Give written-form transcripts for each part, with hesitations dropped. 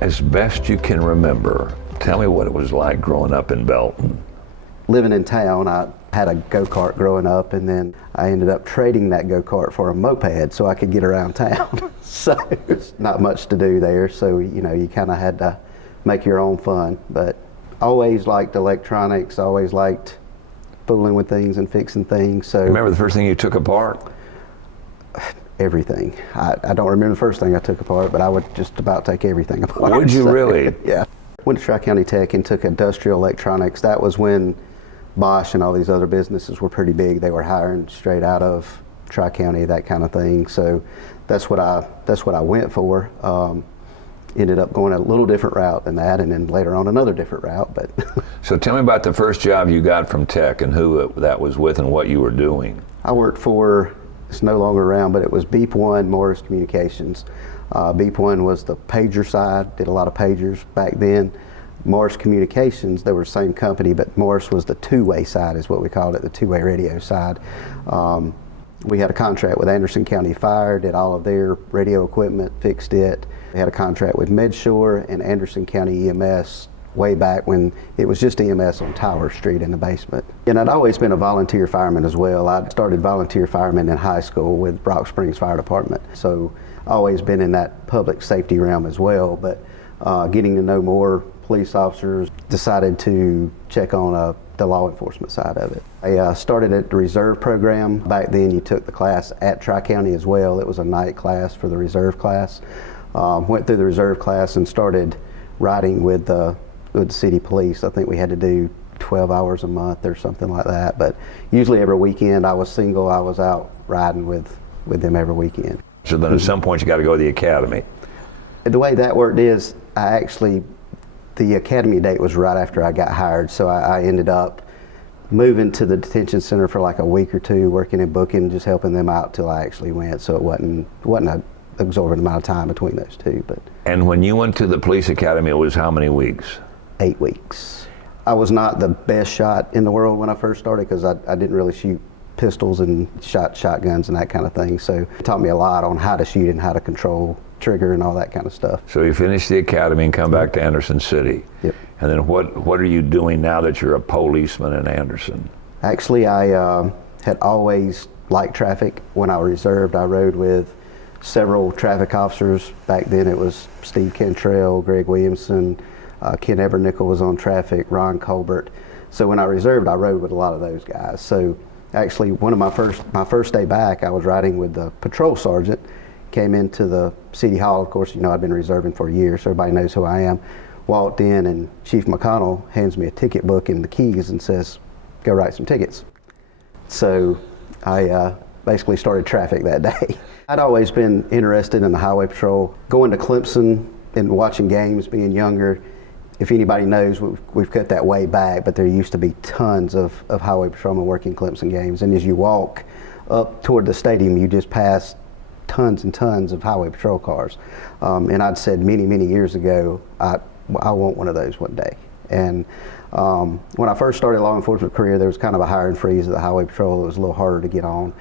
As best you can remember, tell me what it was like growing up in Belton. Living in town, I had a go-kart growing up, and then I ended up trading that go-kart for a moped so I could get around town. So there's not much to do there, so you kind of had to make your own fun. But always liked electronics, always liked fooling with things and fixing things. So Remember the first thing you took apart? Everything. I don't remember the first thing I took apart, but I would just about take everything apart. Would you really? Yeah. Went to Tri-County Tech and took industrial electronics. That was when Bosch and all these other businesses were pretty big. They were hiring straight out of Tri-County, that kind of thing. So that's what I went for. Ended up going a little different route than that, and then later on another different route. But So tell me about the first job you got from Tech and who that was with and what you were doing. I worked for, it's no longer around, but it was Beep One Morris Communications. Beep One was the pager side, did a lot of pagers back then. Morris Communications, they were the same company, but Morris was the two-way side is what we called it, the two-way radio side. We had a contract with Anderson County Fire, did all of their radio equipment, fixed it. We had a contract with MedShore and Anderson County EMS way back when it was just EMS on Tower Street in the basement. And I'd always been a volunteer fireman as well. I started volunteer fireman in high school with Rock Springs Fire Department. So always been in that public safety realm as well, but getting to know more police officers, decided to check on the law enforcement side of it. I started at the reserve program. Back then you took the class at Tri-County as well. It was a night class for the reserve class. Went through the reserve class and started riding with the city police. I think we had to do 12 hours a month or something like that, but usually every weekend I was single, I was out riding with them every weekend. So then at some point you got to go to the academy. The way that worked is the academy date was right after I got hired, so I ended up moving to the detention center for like a week or two, working and booking, just helping them out till I actually went, so it wasn't an exorbitant amount of time between those two. But And when you went to the police academy, it was how many weeks? 8 weeks. I was not the best shot in the world when I first started because I didn't really shoot pistols and shotguns and that kind of thing, so it taught me a lot on how to shoot and how to control trigger and all that kind of stuff. So you finished the academy and come back to Anderson City. Yep. And then what are you doing now that you're a policeman in Anderson? Actually, I had always liked traffic. When I was reserved, I rode with several traffic officers. Back then it was Steve Cantrell, Greg Williamson, Ken Evernickel was on traffic, Ron Colbert. So when I reserved, I rode with a lot of those guys. So actually, one of my first day back, I was riding with the patrol sergeant. Came into the city hall, of course, I've been reserving for years, so everybody knows who I am. Walked in and Chief McConnell hands me a ticket book and the keys and says, go write some tickets. So I basically started traffic that day. I'd always been interested in the highway patrol. Going to Clemson and watching games, being younger, if anybody knows, we've cut that way back, but there used to be tons of highway patrolmen working Clemson games. And as you walk up toward the stadium, you just pass tons and tons of highway patrol cars. And I'd said many years ago, I want one of those one day. And when I first started a law enforcement career, there was kind of a hiring freeze at the highway patrol. It was a little harder to get on.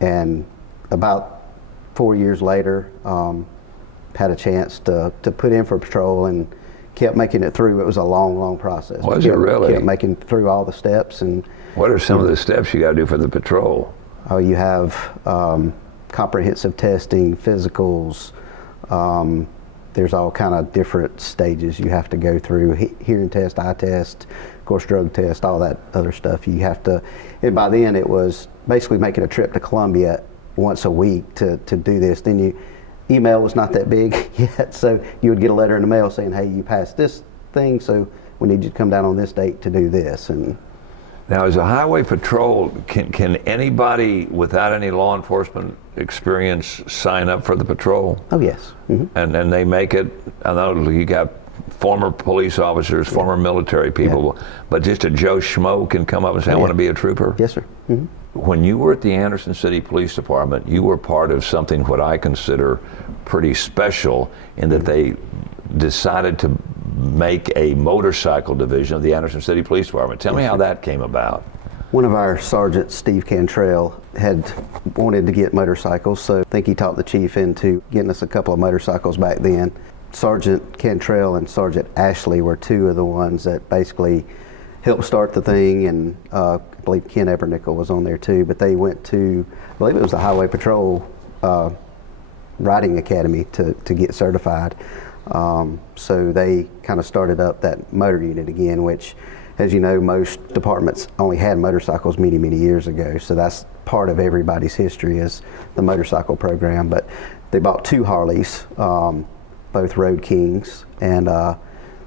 And about 4 years later, had a chance to put in for patrol and kept making it through. It was a long process. Was it really? Kept making through all the steps. And What are some of the steps you got to do for the patrol? You have comprehensive testing, physicals. There's all kind of different stages you have to go through. Hearing test, eye test, of course drug test, all that other stuff. You have to, and by then it was basically making a trip to Columbia once a week to do this. Then email was not that big yet, so you would get a letter in the mail saying, hey, you passed this thing, so we need you to come down on this date to do this. And now, as a highway patrol, can anybody without any law enforcement experience sign up for the patrol? Oh, yes. Mm-hmm. And then they make it, I know you got former police officers, former military people, but just a Joe Schmo can come up and say, I want to be a trooper? Yes, sir. Mm-hmm. When you were at the Anderson City Police Department, you were part of something what I consider pretty special in that they decided to make a motorcycle division of the Anderson City Police Department. Tell me how that came about. One of our sergeants, Steve Cantrell, had wanted to get motorcycles, so I think he talked the chief into getting us a couple of motorcycles back then. Sergeant Cantrell and Sergeant Ashley were two of the ones that basically helped start the thing, and I believe Ken Ebernickel was on there too, but they went to, I believe it was the Highway Patrol Riding Academy to get certified. So they kind of started up that motor unit again, which, as you know, most departments only had motorcycles many, many years ago. So that's part of everybody's history is the motorcycle program. But they bought two Harleys, both Road Kings, and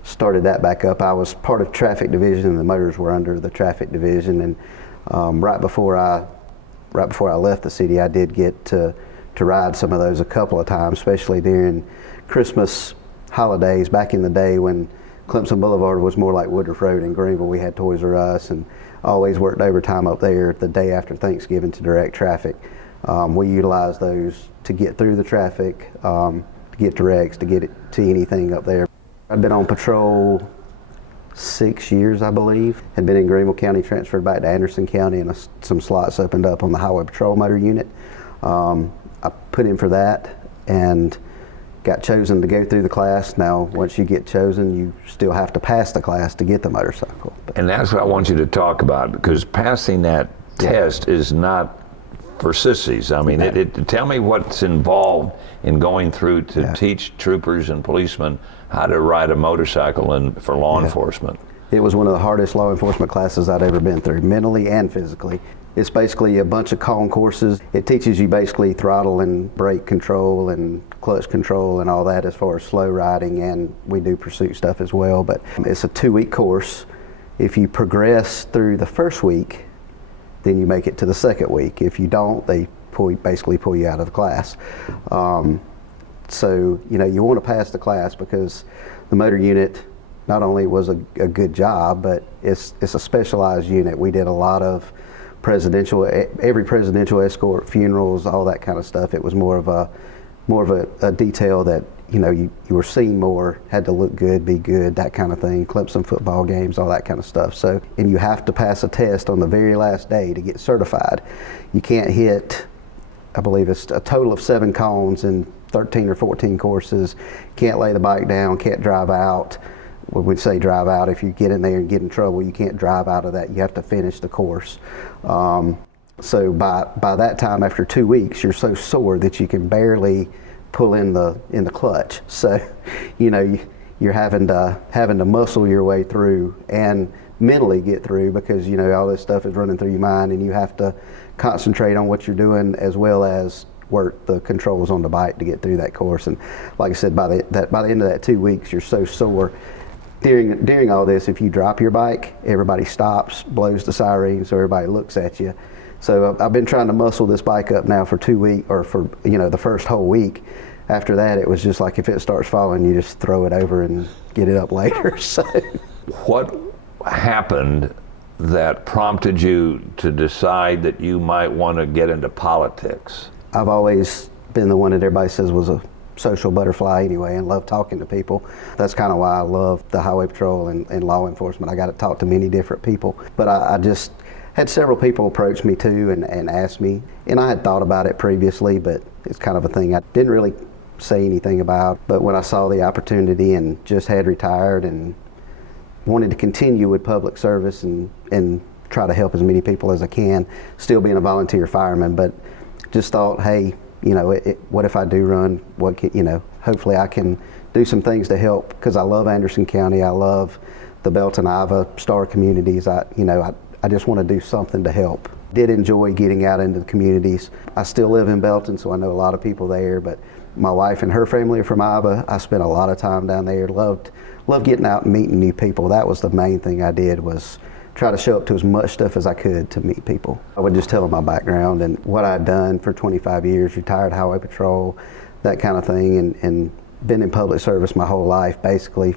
started that back up. I was part of traffic division, and the motors were under the traffic division. And right before I left the city, I did get to ride some of those a couple of times, especially during Christmas holidays back in the day when Clemson Boulevard was more like Woodruff Road in Greenville. We had Toys R Us and always worked overtime up there the day after Thanksgiving to direct traffic. We utilized those to get through the traffic, to get directs, to get it to anything up there. I've been on patrol 6 years, I believe. Had been in Greenville County, transferred back to Anderson County, and some slots opened up on the Highway Patrol motor unit. I put in for that and got chosen to go through the class. Now, once you get chosen, you still have to pass the class to get the motorcycle. And that's what I want you to talk about, because passing that test is not for sissies. I mean, tell me what's involved in going through to teach troopers and policemen how to ride a motorcycle and for law enforcement. It was one of the hardest law enforcement classes I'd ever been through, mentally and physically. It's basically a bunch of calm courses. It teaches you basically throttle and brake control and clutch control and all that as far as slow riding, and we do pursuit stuff as well. But it's a 2-week course. If you progress through the first week, then you make it to the second week. If you don't, they basically pull you out of the class. So, you want to pass the class, because the motor unit not only was a good job, but it's a specialized unit. We did a lot of every presidential escort, funerals, all that kind of stuff. It was more of a detail that you were seen more, had to look good, be good, that kind of thing. Clemson football games, all that kind of stuff. So, and you have to pass a test on the very last day to get certified. You can't hit, I believe it's a total of 7 cones in 13 or 14 courses. Can't lay the bike down, can't drive out. When we say drive out, if you get in there and get in trouble, you can't drive out of that. You have to finish the course. So by that time, after 2 weeks, you're so sore that you can barely pull in the clutch. So, you're having to muscle your way through and mentally get through, because all this stuff is running through your mind, and you have to concentrate on what you're doing as well as work the controls on the bike to get through that course. And like I said, by the end of that 2 weeks, you're so sore. During all this, if you drop your bike, everybody stops, blows the siren, so everybody looks at you. So I've been trying to muscle this bike up now for 2 weeks, or for the first whole week. After that, it was just like, if it starts falling, you just throw it over and get it up later. So, what happened that prompted you to decide that you might want to get into politics? I've always been the one that everybody says was a social butterfly anyway, and love talking to people. That's kind of why I love the Highway Patrol and law enforcement. I got to talk to many different people. But I just had several people approach me too and ask me, and I had thought about it previously, but it's kind of a thing I didn't really say anything about. But when I saw the opportunity and just had retired and wanted to continue with public service and try to help as many people as I can, still being a volunteer fireman, but just thought, hey, what if I do run? Hopefully I can do some things to help, because I love Anderson County. I love the Belton, Iva, Star communities. I just want to do something to help. Did enjoy getting out into the communities. I still live in Belton, so I know a lot of people there, but my wife and her family are from Iva. I spent a lot of time down there. Loved getting out and meeting new people. That was the main thing I did, was try to show up to as much stuff as I could to meet people. I would just tell them my background and what I'd done for 25 years, retired Highway Patrol, that kind of thing, and been in public service my whole life, basically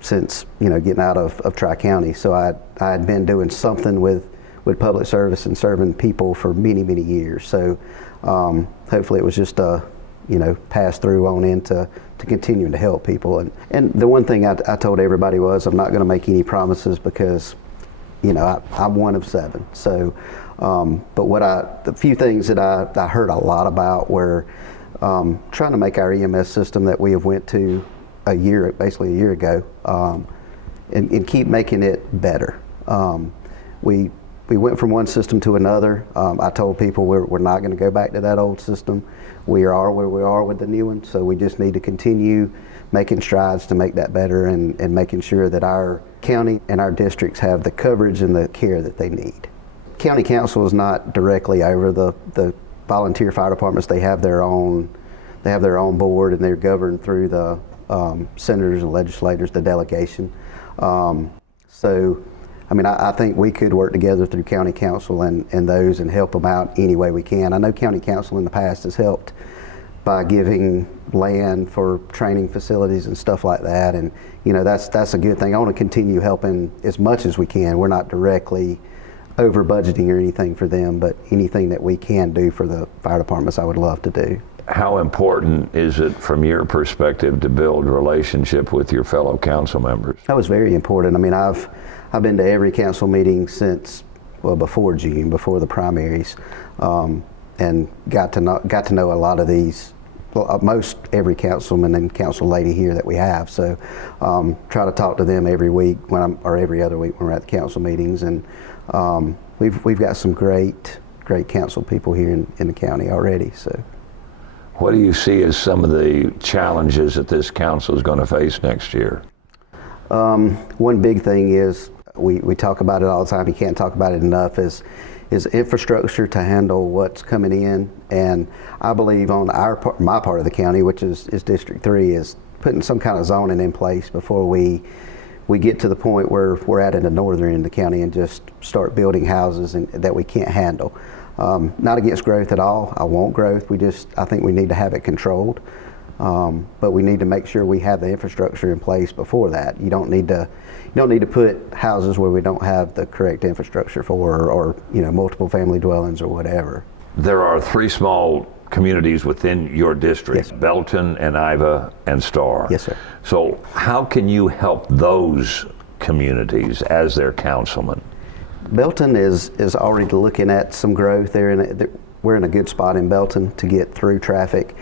since getting out of Tri-County. So I had been doing something with public service and serving people for many, many years. So hopefully it was just pass through on into continuing to help people. And the one thing I told everybody was, I'm not going to make any promises, because I'm one of 7. So, but the few things that I heard a lot about were trying to make our EMS system that we have went to basically a year ago, and keep making it better. We went from one system to another. I told people we're not going to go back to that old system. We are where we are with the new one, so we just need to continue making strides to make that better and making sure that our county and our districts have the coverage and the care that they need. County council is not directly over the volunteer fire departments. They have their own board, and they're governed through the senators and legislators, the delegation. So, I mean, I think we could work together through county council and those and help them out any way we can. I know county council in the past has helped by giving land for training facilities and stuff like that, and that's a good thing. I want to continue helping as much as we can. We're not directly over budgeting or anything for them, but anything that we can do for the fire departments, I would love to do. How important is it from your perspective to build a relationship with your fellow council members? That was very important. I mean, I've been to every council meeting since, well, before June, before the primaries, and got to know a lot of these, most every councilman and council lady here that we have. So try to talk to them every week or every other week when we're at the council meetings, and we've got some great council people here in the county already. So. What do you see as some of the challenges that this council is going to face next year? One big thing is, we talk about it all the time, you can't talk about it enough, is infrastructure to handle what's coming in. And I believe on my part of the county, which is District 3, is putting some kind of zoning in place before we get to the point where we're at in the northern end of the county and just start building houses that we can't handle. Not against growth at all. I want growth. I think we need to have it controlled. But we need to make sure we have the infrastructure in place before that. You don't need to put houses where we don't have the correct infrastructure for, or multiple family dwellings or whatever. There are 3 small communities within your district: yes, Belton, and Iva, and Starr. Yes, sir. So how can you help those communities as their councilman? Belton is already looking at some growth. We're in a good spot in Belton to get through traffic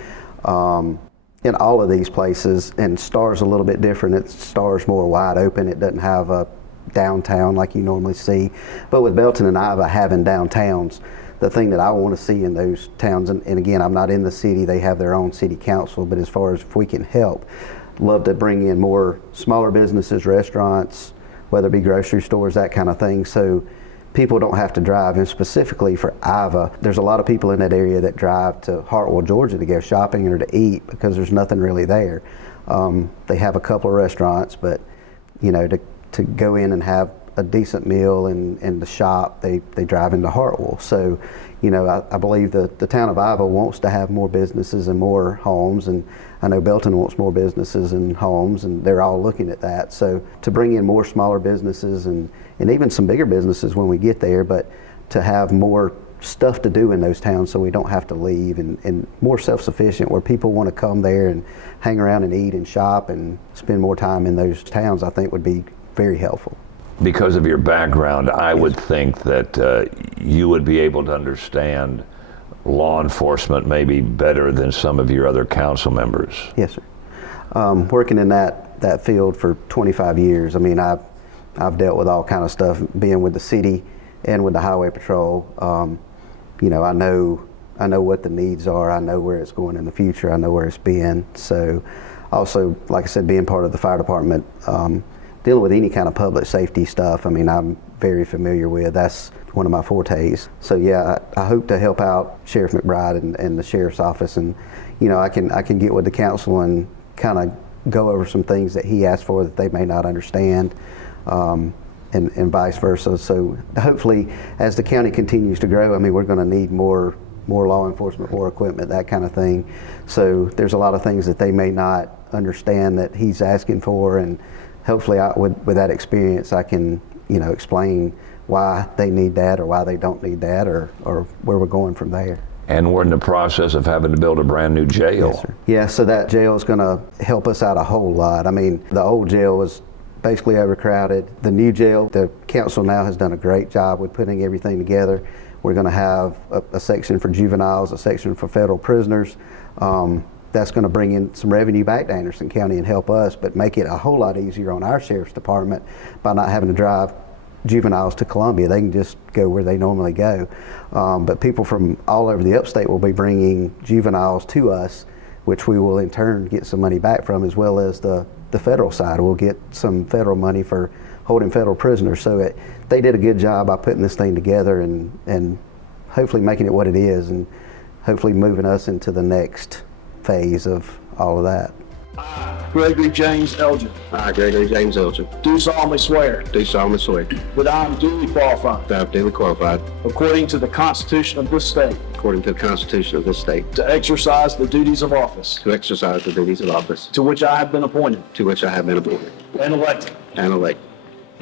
in all of these places, and Starr's a little bit different. Starr's more wide open. It doesn't have a downtown like you normally see. But with Belton and Iva having downtowns, the thing that I want to see in those towns, and again, I'm not in the city, they have their own city council, but as far as if we can help, love to bring in more smaller businesses, restaurants, whether it be grocery stores, that kind of thing, so people don't have to drive. And specifically for Iva, there's a lot of people in that area that drive to Hartwell, Georgia to go shopping or to eat because there's nothing really there. They have a couple of restaurants, but to go in and have a decent meal and to shop, they drive into Hartwell. So, I believe the town of Iva wants to have more businesses and more homes, and I know Belton wants more businesses and homes, and they're all looking at that. So to bring in more smaller businesses and even some bigger businesses when we get there, but to have more stuff to do in those towns so we don't have to leave, and more self-sufficient where people want to come there and hang around and eat and shop and spend more time in those towns, I think would be very helpful. Because of your background, I would think that you would be able to understand law enforcement maybe better than some of your other council members. Yes, sir. Working in that field for 25 years, I mean, I've dealt with all kind of stuff, being with the city and with the highway patrol. I know what the needs are. I know where it's going in the future. I know where it's been. So also, like I said, being part of the fire department, dealing with any kind of public safety stuff, I mean, I'm very familiar with. That's one of my fortes. So yeah, I hope to help out Sheriff McBride and the sheriff's office, and I can get with the council and kind of go over some things that he asked for that they may not understand, and vice versa. So hopefully, as the county continues to grow, I mean, we're going to need more law enforcement, more equipment, that kind of thing. So there's a lot of things that they may not understand that he's asking for, and hopefully with that experience I can explain why they need that or why they don't need that, or where we're going from there. And we're in the process of having to build a brand new jail. Yes, sir. Yeah, so that jail is going to help us out a whole lot. I mean, the old jail was basically overcrowded. The new jail, the council now has done a great job with putting everything together. We're going to have a section for juveniles, a section for federal prisoners. that's going to bring in some revenue back to Anderson County and help us, but make it a whole lot easier on our sheriff's department by not having to drive juveniles to Columbia. They can just go where they normally go. But people from all over the upstate will be bringing juveniles to us, which we will in turn get some money back from, as well as the federal side. We'll get some federal money for holding federal prisoners. So they did a good job by putting this thing together and hopefully making it what it is, and hopefully moving us into the next phase of all of that. Gregory James Elgin, I, Gregory James Elgin, do solemnly swear do solemnly swear that I am duly qualified, that I am duly qualified, according to the Constitution of this state, according to the Constitution of this state, to exercise the duties of office to exercise the duties of office to which I have been appointed to which I have been appointed and elected, and elected,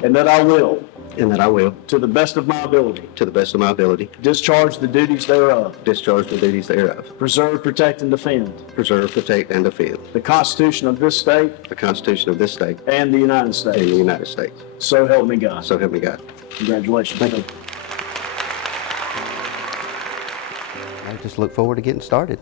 and that I will, and that I will, to the best of my ability, to the best of my ability, discharge the duties thereof, discharge the duties thereof, preserve, protect, and defend preserve, protect, and defend the Constitution of this state the Constitution of this state and the United and the States. United States. So help me God. So help me God. Congratulations. Thank you. I just look forward to getting started.